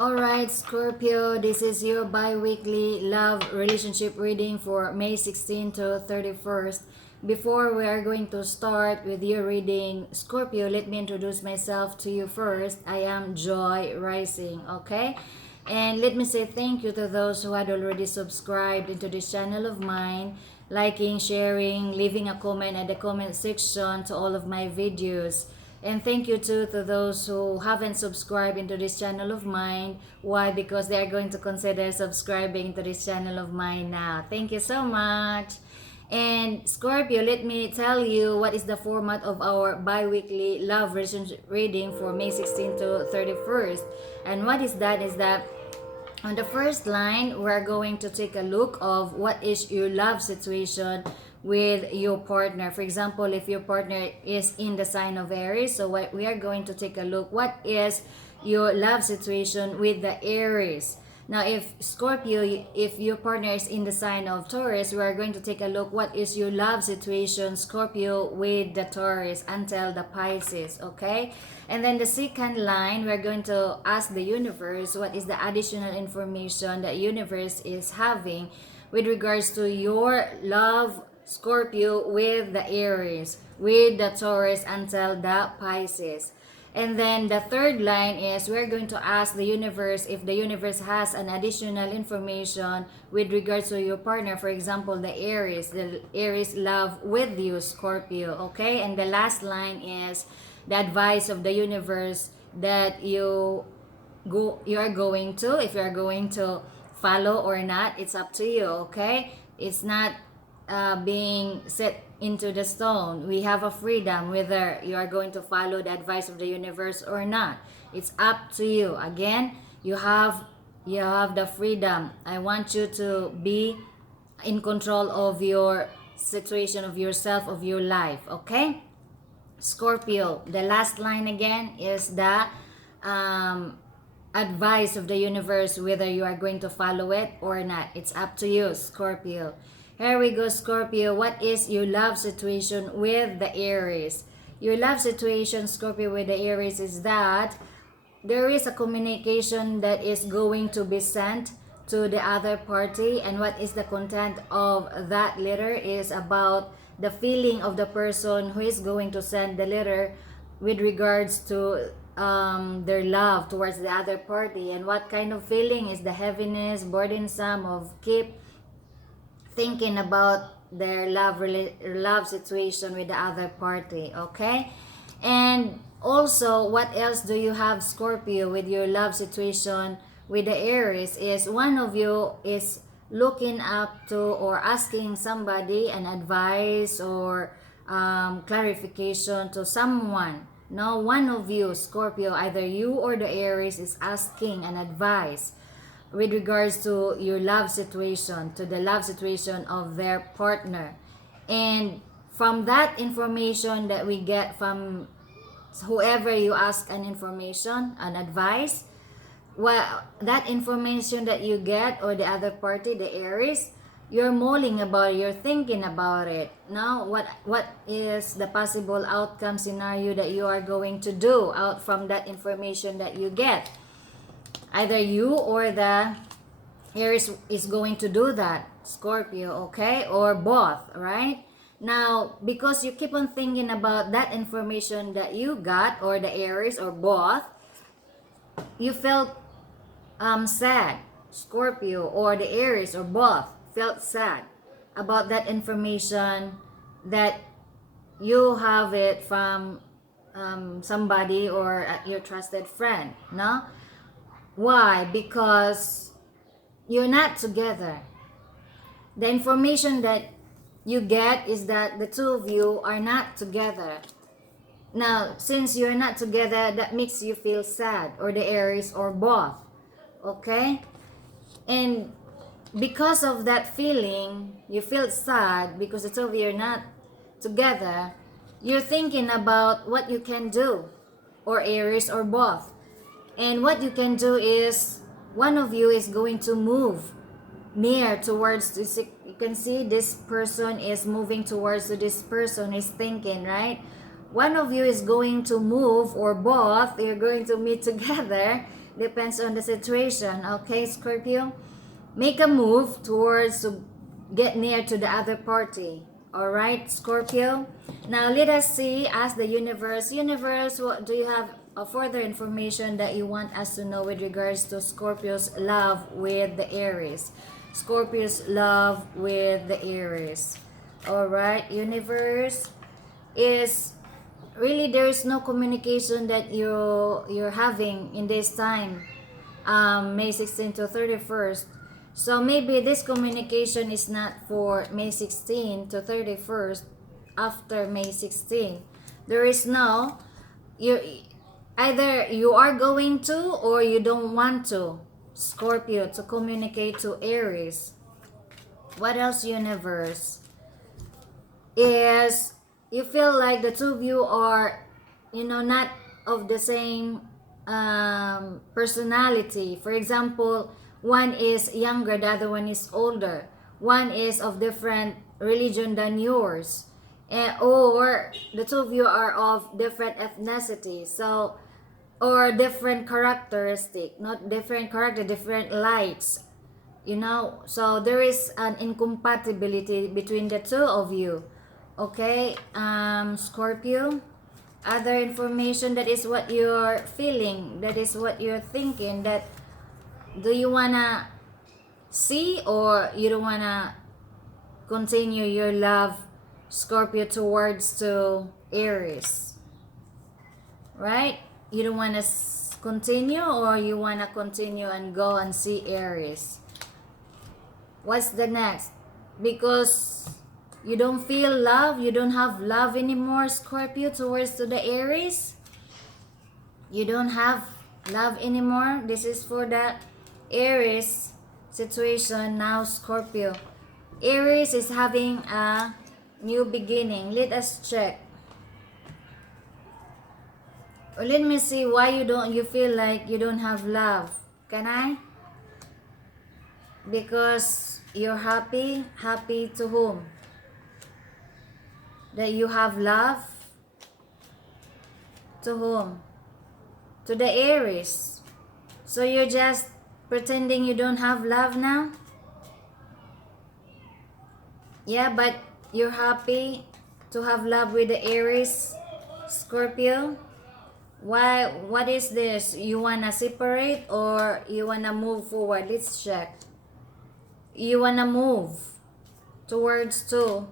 Alright, Scorpio, this is your bi-weekly love relationship reading for May 16 to 31st. Before we are going to start with your reading, Scorpio, let me introduce myself to you first. I am Joy Rising, okay? And let me say thank you to those who had already subscribed into this channel of mine, liking, sharing, leaving a comment at the comment section to all of my videos. And thank you too to those who haven't subscribed into this channel of mine. Why? Because they are going to consider subscribing to this channel of mine now. Thank you so much. And Scorpio, let me tell you what is the format of our bi-weekly love relationship reading for May 16 to 31st. And what is that on the first line, we're going to take a look of what is your love situation with your partner. For example, if your partner is in the sign of Aries, so what we are going to take a look, what is your love situation with the Aries. Now, if Scorpio, if your partner is in the sign of Taurus, we are going to take a look what is your love situation, Scorpio, with the Taurus until the Pisces, okay? And then the second line, we're going to ask the universe what is the additional information that universe is having with regards to your love, Scorpio, with the Aries, with the Taurus until the Pisces. And then the third line is we're going to ask the universe if the universe has an additional information with regards to your partner. For example, the Aries love with you, Scorpio, okay? And the last line is the advice of the universe that you are going to, if you are going to follow or not, it's up to you, okay? It's not being set into the stone. We have a freedom whether you are going to follow the advice of the universe or not. It's up to you. Again, you have the freedom. I want you to be in control of your situation, of yourself, of your life, okay? Scorpio, the last line again is the advice of the universe, whether you are going to follow it or not. It's up to you, Scorpio. Here we go, Scorpio. What is your love situation with the Aries? Your love situation, Scorpio, with the Aries is that there is a communication that is going to be sent to the other party, and what is the content of that letter is about the feeling of the person who is going to send the letter with regards to their love towards the other party, and what kind of feeling is the heaviness, burdensome of keep thinking about their love situation with the other party, okay? And also, what else do you have, Scorpio, with your love situation with the Aries is one of you is looking up to or asking somebody an advice or clarification to someone. No, one of you, Scorpio, either you or the Aries is asking an advice with regards to your love situation, to the love situation of their partner. And from that information that we get from whoever you ask an information, an advice, well, that information that you get or the other party, the Aries, you're mulling about it, you're thinking about it. Now, what is the possible outcome scenario that you are going to do out from that information that you get? Either you or the Aries is going to do that, Scorpio, okay? Or both, right? Now, because you keep on thinking about that information that you got, or the Aries, or both, you felt sad, Scorpio, or the Aries, or both, felt sad about that information that you have it from somebody or your trusted friend, no? Why? Because you're not together. The information that you get is that the two of you are not together. Now, since you're not together, that makes you feel sad, or the Aries, or both. Okay? And because of that feeling, you feel sad because the two of you are not together, you're thinking about what you can do, or Aries, or both. And what you can do is one of you is going to move near towards this. You can see this person is moving towards this person is thinking, right? One of you is going to move, or both, you're going to meet together Depends on the situation. Okay, Scorpio? Make a move towards to get near to the other party. Alright, Scorpio? Now, let us see, ask the universe. Universe, what do you have further information that you want us to know with regards to Scorpio's love with the Aries? Scorpio's love with the Aries. Alright, universe, is really there is no communication that you're having in this time, May 16 to 31st. So maybe this communication is not for May 16 to 31st. After May 16, there is no, you either you are going to or you don't want to, Scorpio, to communicate to Aries. What else, universe? Is you feel like the two of you are, not of the same personality. For example, one is younger, the other one is older. One is of different religion than yours. Or the two of you are of different ethnicity. So, or different characteristic, not different character, different lights. So there is an incompatibility between the two of you. Okay, Scorpio, other information, that is what you're feeling, that is what you're thinking, that do you wanna see or you don't wanna continue your love, Scorpio, towards to Aries, right? You don't wanna continue or you wanna continue and go and see Aries. What's the next? Because you don't feel love, you don't have love anymore, Scorpio, towards to the Aries. You don't have love anymore. This is for the Aries situation now, Scorpio. Aries is having a new beginning. Let us check. Let me see why you feel like you don't have love. Can I? Because you're happy to whom? That you have love to whom? To the Aries. So you're just pretending you don't have love now? Yeah, but you're happy to have love with the Aries, Scorpio. Why? What is this? You wanna separate or you wanna move forward? Let's check. You wanna move towards two,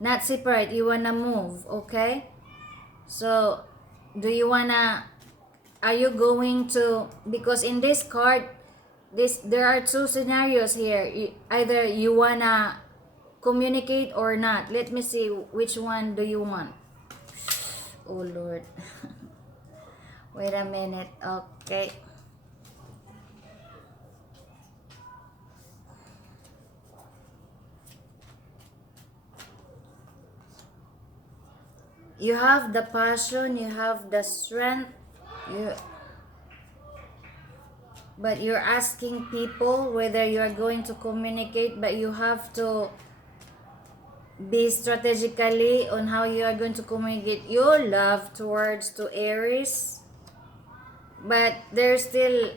not separate. You wanna move, okay? So, do you wanna? Are you going to? Because in this card, there are two scenarios here. Either you wanna communicate or not. Let me see, which one do you want? Oh Lord. Wait a minute. Okay. You have the passion, you have the strength, but you're asking people whether you are going to communicate, but you have to be strategically on how you are going to communicate your love towards to Aries. But there's still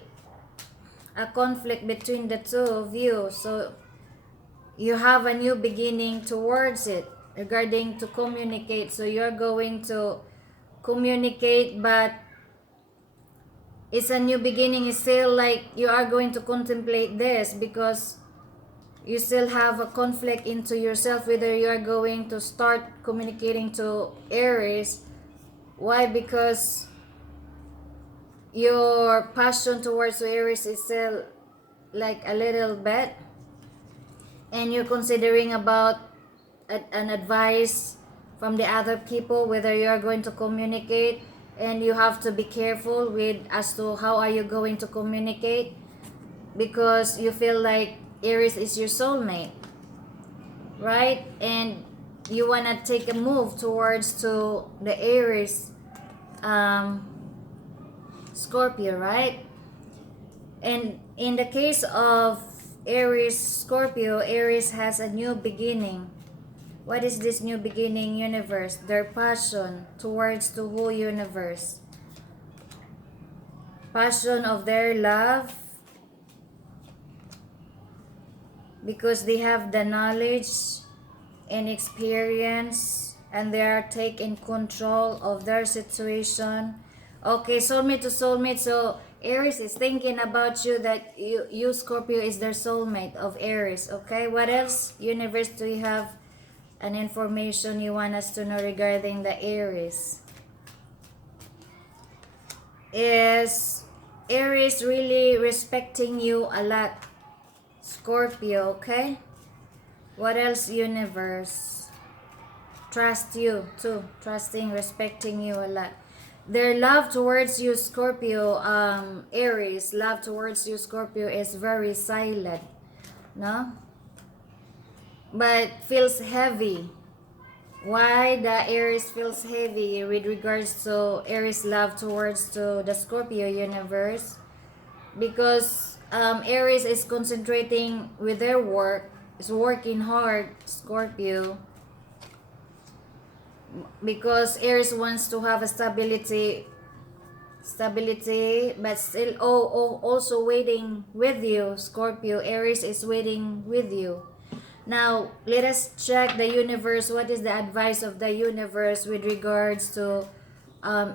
a conflict between the two of you, so you have a new beginning towards it regarding to communicate. So you're going to communicate, but it's a new beginning. It's still like you are going to contemplate this because you still have a conflict into yourself whether you are going to start communicating to Aries. Why? Because your passion towards Aries is still like a little bit, and you're considering about an advice from the other people whether you are going to communicate, and you have to be careful with as to how are you going to communicate, because you feel like Aries is your soulmate, right? And you want to take a move towards to the Aries, Scorpio, right? And in the case of Aries, Scorpio, Aries has a new beginning. What is this new beginning, universe? Their passion towards to who, universe? passion of their love, because they have the knowledge and experience, and they are taking control of their situation. Okay, soulmate to soulmate. So Aries is thinking about you, that you Scorpio is their soulmate of Aries. Okay, what else, universe, do you have an information you want us to know regarding the Aries? Is Aries really respecting you a lot, Scorpio? Okay, what else, universe? Trust you too, trusting, respecting you a lot. Their love towards you, Scorpio, Aries, love towards you, Scorpio, is very silent, no? But feels heavy. Why the Aries feels heavy with regards to Aries love towards to the Scorpio universe? Because Aries is concentrating with their work, is working hard, Scorpio, because Aries wants to have a stability, but still also waiting with you, Scorpio. Aries is waiting with you. Now let us check the universe. What is the advice of the universe with regards to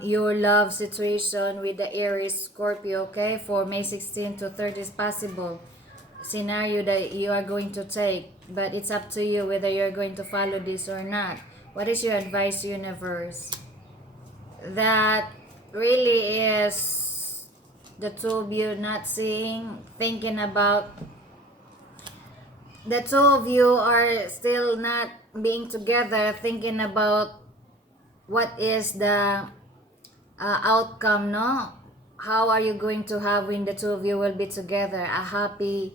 your love situation with the Aries Scorpio? Okay, for May 16 to 30 is possible scenario that you are going to take, but it's up to you whether you're going to follow this or not. What is your advice, universe? That really is the two of you not seeing, thinking about, the two of you are still not being together, thinking about what is the outcome, no? How are you going to have when the two of you will be together, a happy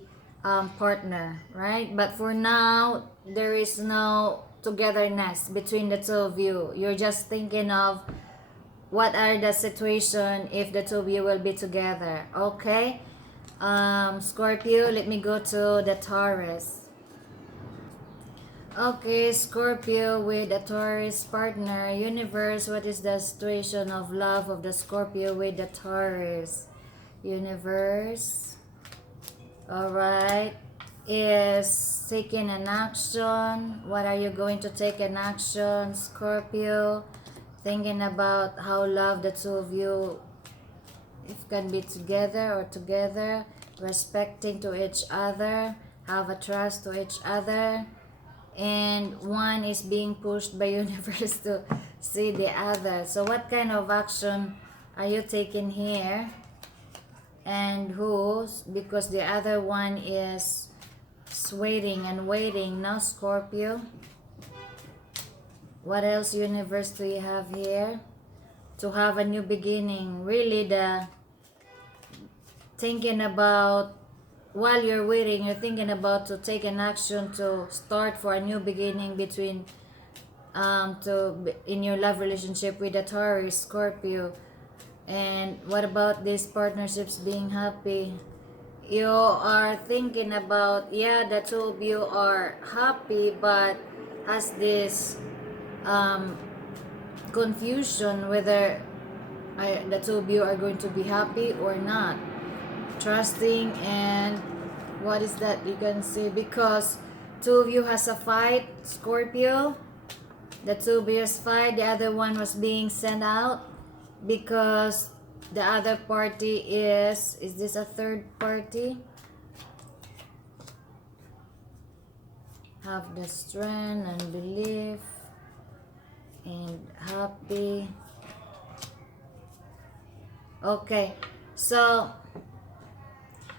partner, right? But for now, there is no togetherness between the two of you. You're just thinking of what are the situation if the two of you will be together. Okay, Scorpio, let me go to the Taurus. Okay, Scorpio with a Taurus partner. Universe, what is the situation of love of the Scorpio with the Taurus? Universe, all right, is taking an action. What are you going to take an action, Scorpio? Thinking about how love the two of you, if can be together or together, respecting to each other, have a trust to each other, and one is being pushed by universe to see the other. So what kind of action are you taking here, and whose? Because the other one is waiting and waiting now, Scorpio. What else, universe, do you have here? To have a new beginning. Really, the thinking about, while you're waiting, you're thinking about to take an action to start for a new beginning between in your love relationship with the Taurus, Scorpio. And what about these partnerships being happy? You are thinking about, yeah, the two of you are happy, but has this confusion whether the two of you are going to be happy or not. Trusting, and what is that you can see? Because two of you has a fight, Scorpio. The two of you has fight. The other one was being sent out because the other party is this a third party? Have the strength and belief and happy. Okay, so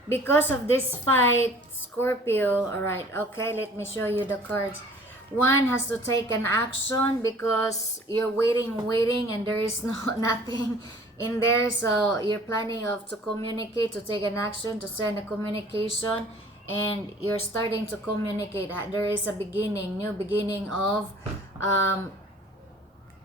because of this fight, Scorpio, all right, okay, let me show you the cards. One has to take an action because you're waiting, and there is no nothing in there. So you're planning of to communicate, to take an action, to send a communication, and you're starting to communicate. There is a beginning, new beginning of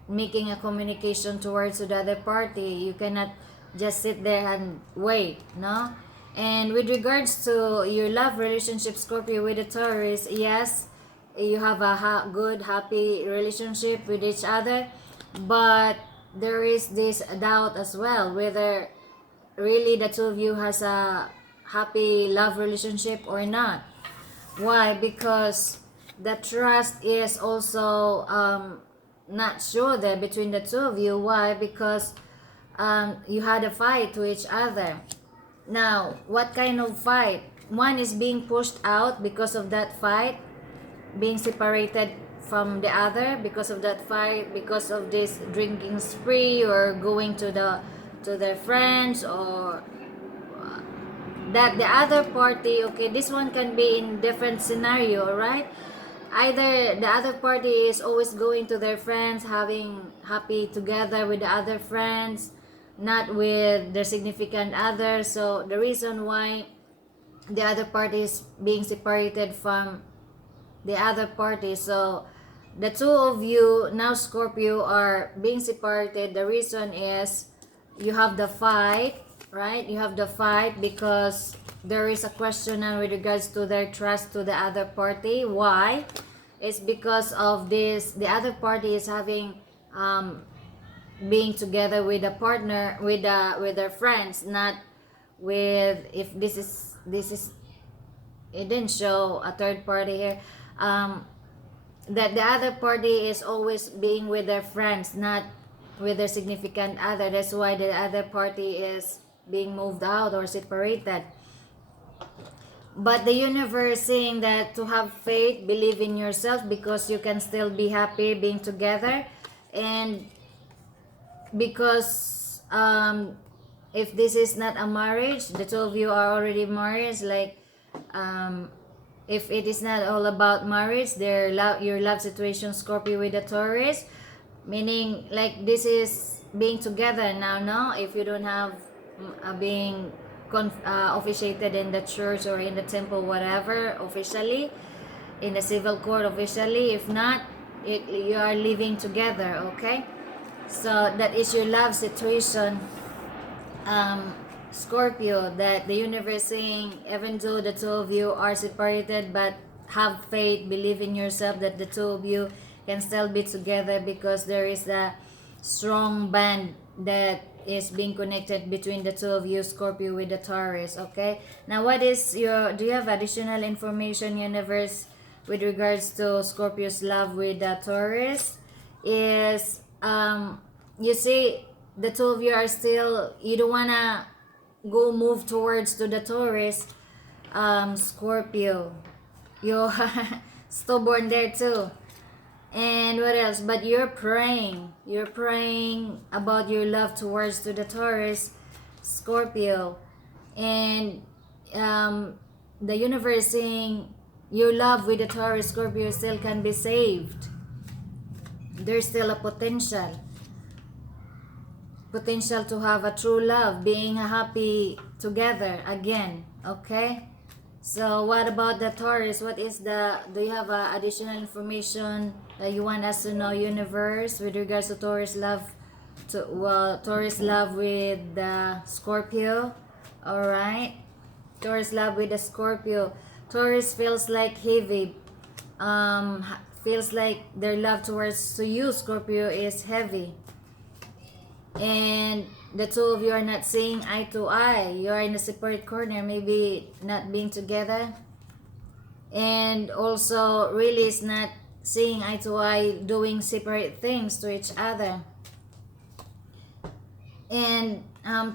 making a communication towards the other party. You cannot just sit there and wait, no? And with regards to your love relationship, Scorpio, with the Taurus, yes, you have a good, happy relationship with each other, but there is this doubt as well whether really the two of you has a happy love relationship or not. Why? Because the trust is also not sure there between the two of you. Why? Because you had a fight to each other. Now, what kind of fight? One is being pushed out because of that fight, being separated from the other because of that fight, because of this drinking spree or going to their friends, or that the other party, okay, this one can be in different scenario, right? Either the other party is always going to their friends, having happy together with the other friends, not with their significant other. So the reason why the other party is being separated from the other party, so the two of you now, Scorpio, are being separated. The reason is you have the fight, right? You have the fight because there is a question with regards to their trust to the other party. Why? It's because of this, the other party is having being together with a partner, with their friends, not with, if this is it didn't show a third party here, that the other party is always being with their friends, not with their significant other. That's why the other party is being moved out or separated. But the universe saying that to have faith, believe in yourself, because you can still be happy being together. And because if this is not a marriage, the two of you are already married, like if it is not all about marriage, your love situation, Scorpio, with the Taurus, meaning like this is being together now, no? If you don't have being officiated in the church or in the temple, whatever, officially, in the civil court officially, if not, you are living together, okay? So that is your love situation, Scorpio, that the universe saying, even though the two of you are separated, but have faith, believe in yourself that the two of you can still be together, because there is a strong band that is being connected between the two of you, Scorpio, with the Taurus. Okay, now what is your, do you have additional information, universe, with regards to Scorpio's love with the Taurus? Is you see, the two of you are still, you don't wanna go move towards to the Taurus, Scorpio, you stubborn there too. And what else? But you're praying about your love towards to the Taurus, Scorpio. And the universe saying your love with the Taurus, Scorpio, still can be saved. There's still a potential to have a true love, being happy together again. Okay, so what about the Taurus? What is the, do you have additional information that you want us to know, universe, with regards to Taurus love, to, well, Taurus love with the Scorpio? All right, Taurus love with the Scorpio. Taurus feels like heavy, feels like their love towards to you, Scorpio, is heavy, and the two of you are not seeing eye to eye. You are in a separate corner, maybe not being together, and also really is not seeing eye to eye, doing separate things to each other. And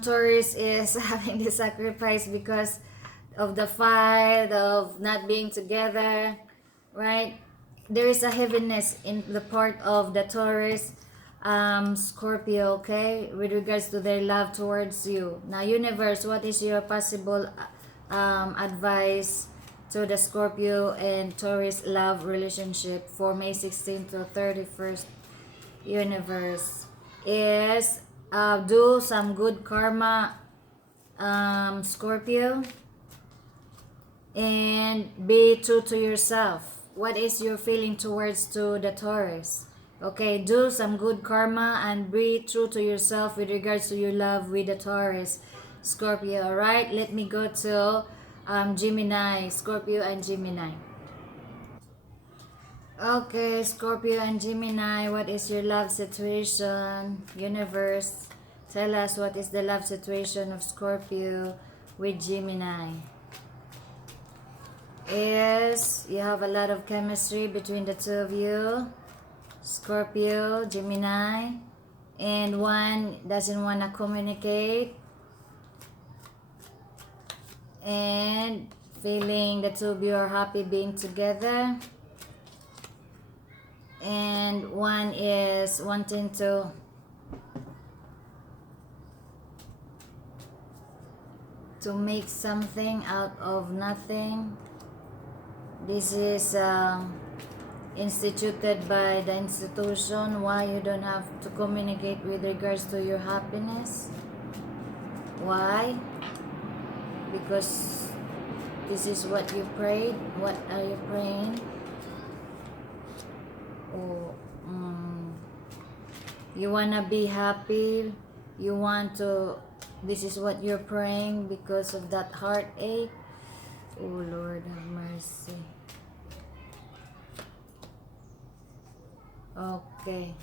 Taurus is having the sacrifice because of the fight of not being together, right? There is a heaviness in the part of the Taurus, Scorpio, okay, with regards to their love towards you. Now, universe, what is your possible advice to the Scorpio and Taurus love relationship for May 16th to 31st? Universe is do some good karma, Scorpio, and be true to yourself. What is your feeling towards to the Taurus? Okay, do some good karma and be true to yourself with regards to your love with the Taurus, Scorpio. All right, let me go to Gemini, Scorpio and Gemini. Okay, Scorpio and Gemini, what is your love situation, universe? Tell us what is the love situation of Scorpio with Gemini. Is you have a lot of chemistry between the two of you, Scorpio, Gemini, and one doesn't want to communicate and feeling the two of you are happy being together, and one is wanting to make something out of nothing. This is instituted by the institution. Why you don't have to communicate with regards to your happiness? Why? Because this is what you prayed. What are you praying? Oh, you wanna be happy. You want to. This is what you're praying because of that heartache. Oh Lord have mercy. Okay.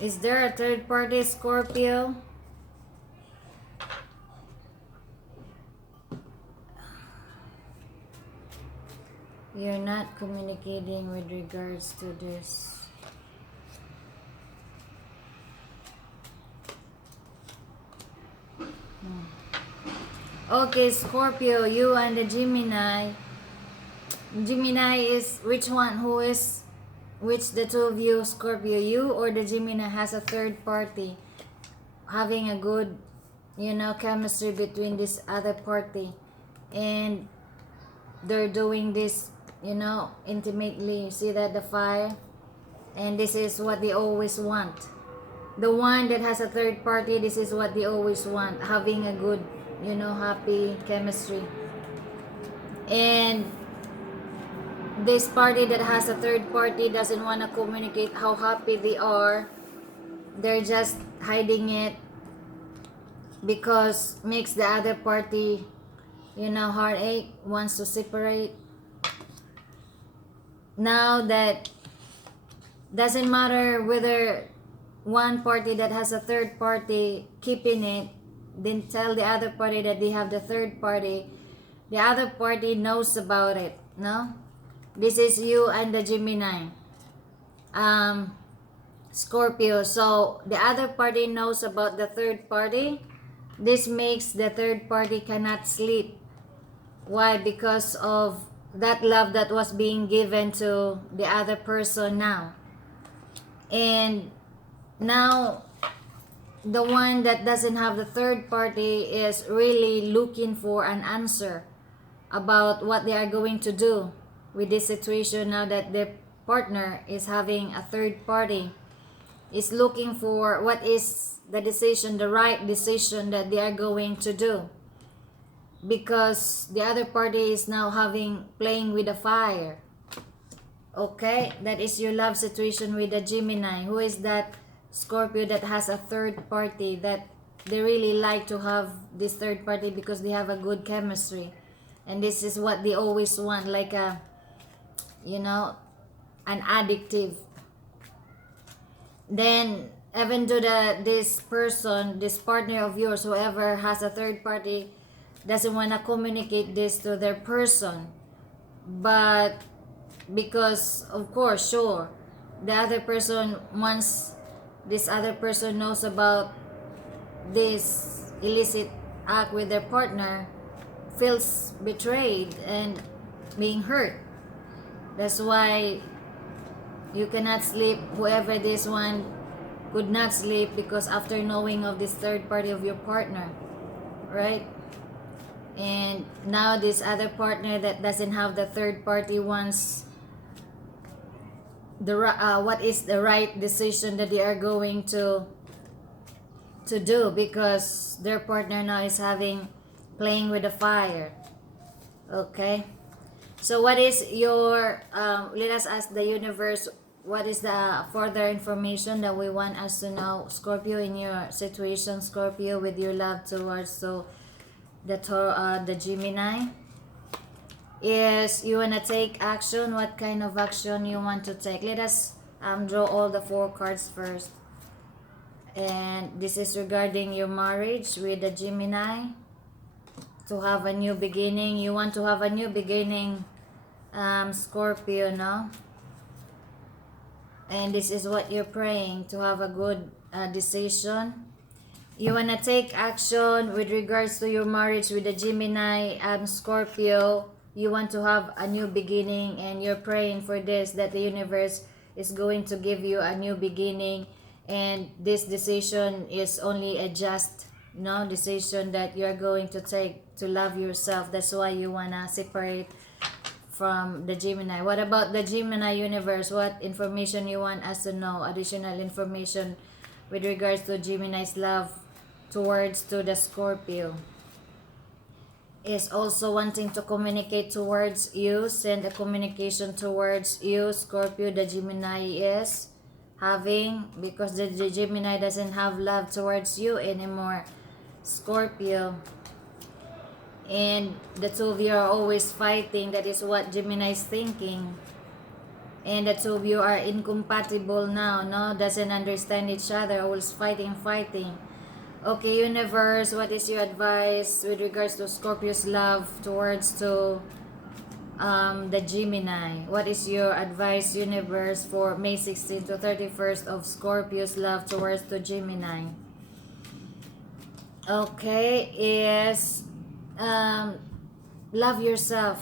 Is there a third party, Scorpio? You're not communicating with regards to this. Okay, Scorpio, you and the Gemini. Gemini is which one? Who is which? The two of you, Scorpio, you or the Gemini has a third party having a good, chemistry between this other party, and they're doing this, intimately. See that the fire, and this is what they always want. The one that has a third party, this is what they always want, having a good, happy chemistry. And this party that has a third party doesn't want to communicate how happy they are. They're just hiding it because makes the other party, heartache, wants to separate. Now that doesn't matter whether one party that has a third party keeping it, then tell the other party that they have the third party. The other party knows about it, no? This is you and the Gemini, Scorpio. So the other party knows about the third party. This makes the third party cannot sleep. Why? Because of that love that was being given to the other person now. And now the one that doesn't have the third party is really looking for an answer about what they are going to do with this situation now that their partner is having a third party. Is looking for what is the decision, the right decision that they are going to do, because the other party is now playing with the fire. Okay, that is your love situation with the Gemini. Who is that Scorpio that has a third party, that they really like to have this third party because they have a good chemistry, and this is what they always want, like a an addictive. Then even though this person, this partner of yours, whoever has a third party, doesn't want to communicate this to their person, but because of course, sure, the other person, once this other person knows about this illicit act with their partner, feels betrayed and being hurt. That's why you cannot sleep. Whoever this one could not sleep because after knowing of this third party of your partner, right? And now this other partner that doesn't have the third party wants the what is the right decision that they are going to do, because their partner now is playing with the fire. Okay, so what is your let us ask the universe, what is the further information that we want us to know, Scorpio, in your situation, Scorpio, with your love towards the Gemini? Is you want to take action? What kind of action you want to take? Let us draw all the 4 cards first. And this is regarding your marriage with the Gemini. To have a new beginning. You want to have a new beginning, Scorpio, no? And this is what you're praying, to have a good decision. You want to take action with regards to your marriage with the Gemini, Scorpio. You want to have a new beginning, and you're praying for this, that the universe is going to give you a new beginning. And this decision is only a just decision that you're going to take to love yourself. That's why you want to separate from the Gemini. What about the Gemini universe? What information you want us to know? Additional information with regards to Gemini's love towards to the Scorpio. Is also wanting to communicate towards you, send a communication towards you, Scorpio. The Gemini is having, because the Gemini doesn't have love towards you anymore, Scorpio. And the two of you are always fighting. That is what Gemini is thinking. And the two of you are incompatible now, no? Doesn't understand each other, always fighting. Okay, universe, what is your advice with regards to Scorpio's love towards to the Gemini? What is your advice, universe, for May 16 to 31st of Scorpio's love towards to Gemini? Okay, is love yourself,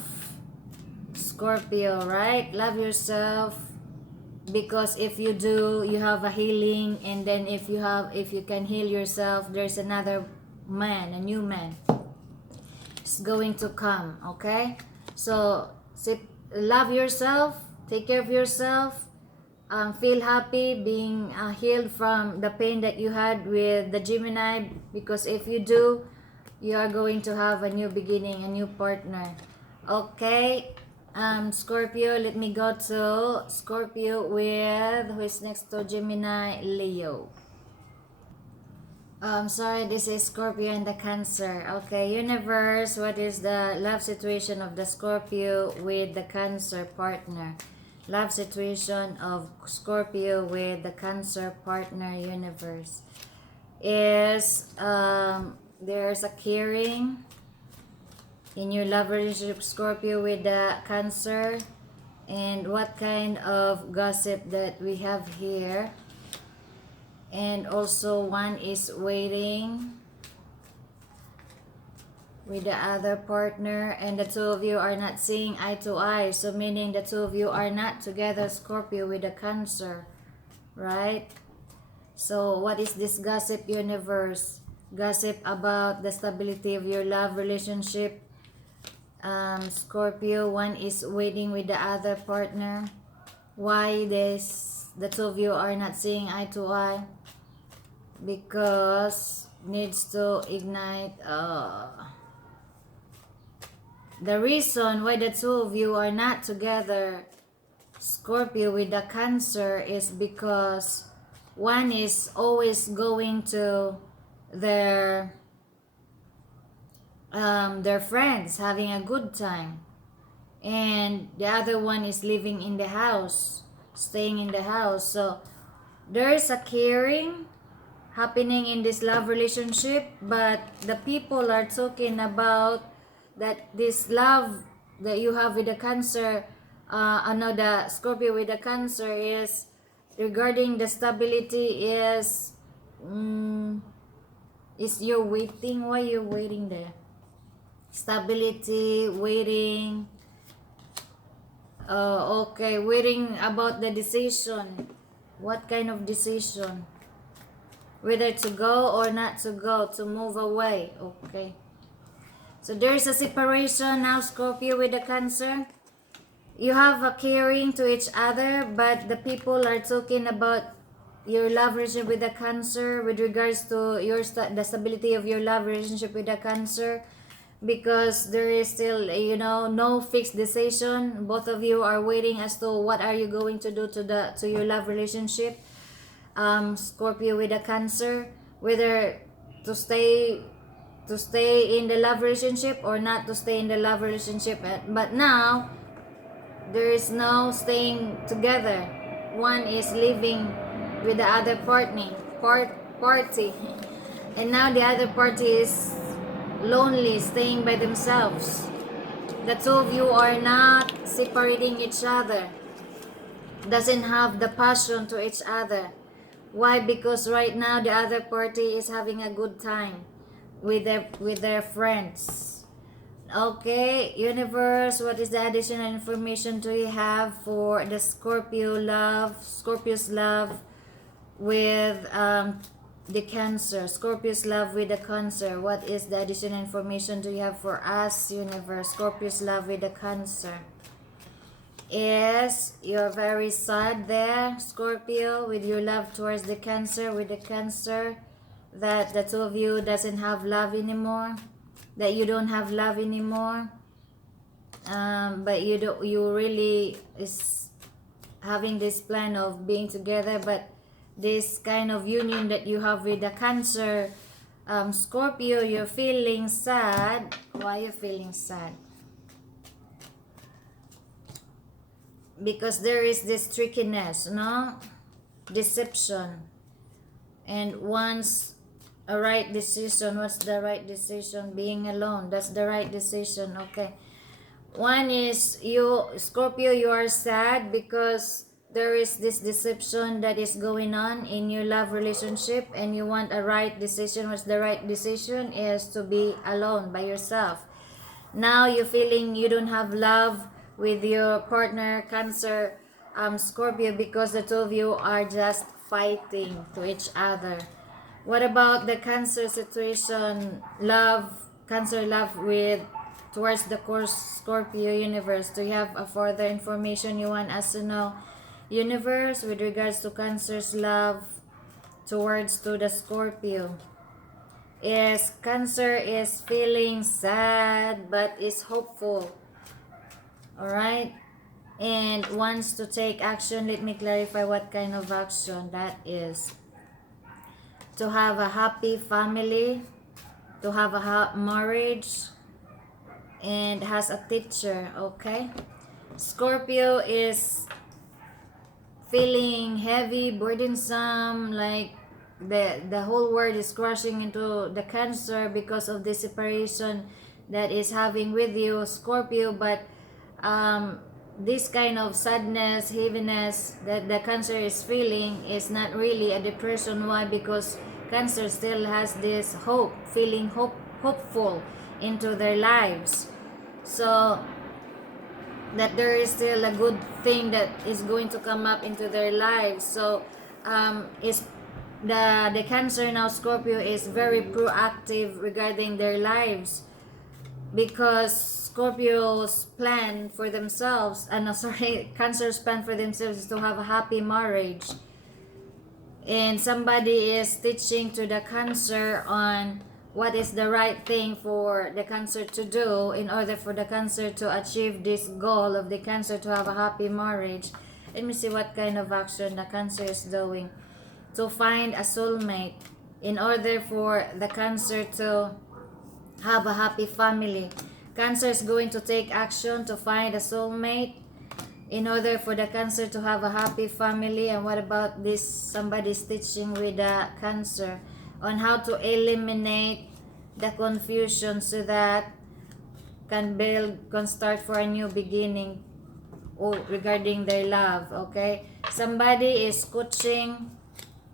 Scorpio, right? Love yourself, because if you do, you have a healing. And then if you can heal yourself, there's another man, a new man is going to come. Okay, so love yourself, take care of yourself, feel happy being healed from the pain that you had with the Gemini, because if you do, you are going to have a new beginning, a new partner. Okay, Scorpio, let me go to Scorpio with who is next to Gemini, Leo. Sorry, this is Scorpio and the Cancer. Okay, universe, what is the love situation of the Scorpio with the Cancer partner? Love situation of Scorpio with the Cancer partner, universe, is there's a caring in your love relationship, Scorpio, with the Cancer. And what kind of gossip that we have here? And also one is waiting with the other partner, and the two of you are not seeing eye to eye. So meaning the two of you are not together, Scorpio, with the Cancer, right? So what is this gossip, universe? Gossip about the stability of your love relationship, Scorpio. One is waiting with the other partner. Why the two of you are not seeing eye to eye? Because needs to ignite the reason why the two of you are not together, Scorpio, with the Cancer, is because one is always going to their friends, having a good time, and the other one is living in the house, staying in the house. So there is a caring happening in this love relationship, but the people are talking about that this love that you have with the Cancer, the Scorpio with the Cancer, is regarding the stability, is you're waiting. Why you're waiting there? Stability, waiting. Okay, waiting about the decision. What kind of decision? Whether to go or not to go, to move away. Okay. So there is a separation now, Scorpio, with the Cancer. You have a caring to each other, but the people are talking about your love relationship with the Cancer with regards to the stability of your love relationship with the Cancer, because there is still no fixed decision. Both of you are waiting as to what are you going to do to your love relationship, Scorpio with the Cancer, whether to stay in the love relationship or not to stay in the love relationship. But now there is no staying together. One is living with the other partner, party. And now the other party is lonely, staying by themselves. The two of you are not separating each other. Doesn't have the passion to each other. Why? Because right now the other party is having a good time with their friends. Okay, universe, what is the additional information do you have for the Scorpio's love with the Cancer? Scorpio's love with the Cancer. What is the additional information do you have for us, universe? Scorpio's love with the Cancer. Is you're very sad there, Scorpio, with your love towards the Cancer, with the Cancer, that the two of you doesn't have love anymore, that you don't have love anymore, but you really is having this plan of being together, but this kind of union that you have with the Cancer, Scorpio, you're feeling sad. Why are you feeling sad? Because there is this trickiness, no? Deception. And once a right decision, what's the right decision? Being alone, that's the right decision. Okay. One is you, Scorpio, you are sad because there is this deception that is going on in your love relationship, and you want a right decision. What's the right decision? Is to be alone by yourself. Now you're feeling you don't have love with your partner, Cancer, Scorpio, because the two of you are just fighting to each other. What about the Cancer situation? Love, Cancer love with towards the course Scorpio, universe. Do you have a further information you want us to know, universe, with regards to Cancer's love towards to the Scorpio? Is Cancer is feeling sad but is hopeful. Alright, and wants to take action. Let me clarify what kind of action that is. To have a happy family, to have a marriage, and has a teacher. Okay, Scorpio is feeling heavy, burdensome, like the whole world is crashing into the Cancer because of the separation that is having with you, Scorpio. But this kind of sadness, heaviness that the Cancer is feeling is not really a depression. Why? Because Cancer still has this hope, feeling hopeful into their lives. So that there is still a good thing that is going to come up into their lives. So is the Cancer now, Scorpio, is very proactive regarding their lives, because Scorpio's plan for themselves, Cancer's plan for themselves is to have a happy marriage. And somebody is teaching to the Cancer on what is the right thing for the Cancer to do in order for the Cancer to achieve this goal of the Cancer to have a happy marriage. Let me see what kind of action the Cancer is doing. To find a soulmate in order for the Cancer to have a happy family. Cancer is going to take action to find a soulmate in order for the Cancer to have a happy family. And what about this? Somebody's teaching with the Cancer on how to eliminate the confusion so that can start for a new beginning regarding their love. Okay, somebody is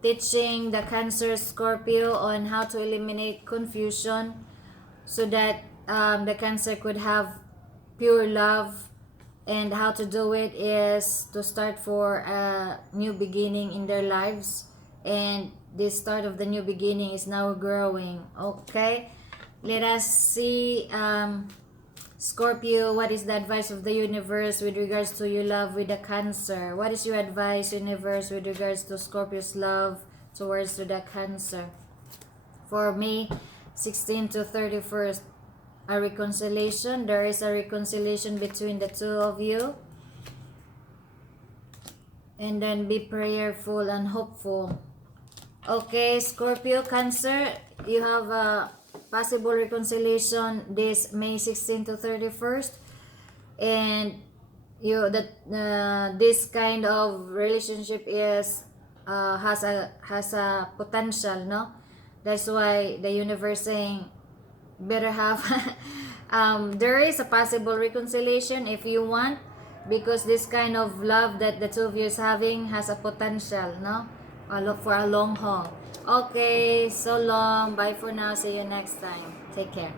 teaching the Cancer, Scorpio on how to eliminate confusion so that the Cancer could have pure love. And how to do it is to start for a new beginning in their lives, and this start of the new beginning is now growing. Okay, let us see, Scorpio, what is the advice of the universe with regards to your love with the Cancer? What is your advice, universe, with regards to Scorpio's love towards to the Cancer for May 16 to 31st? A reconciliation. There is a reconciliation between the two of you. And then be prayerful and hopeful. Okay, Scorpio, Cancer, you have a possible reconciliation this May 16 to 31st. And this kind of relationship is has a potential, no? That's why the universe saying better have there is a possible reconciliation if you want, because this kind of love that the two of you is having has a potential, no? For a long haul. Okay, so long. Bye for now. See you next time. Take care.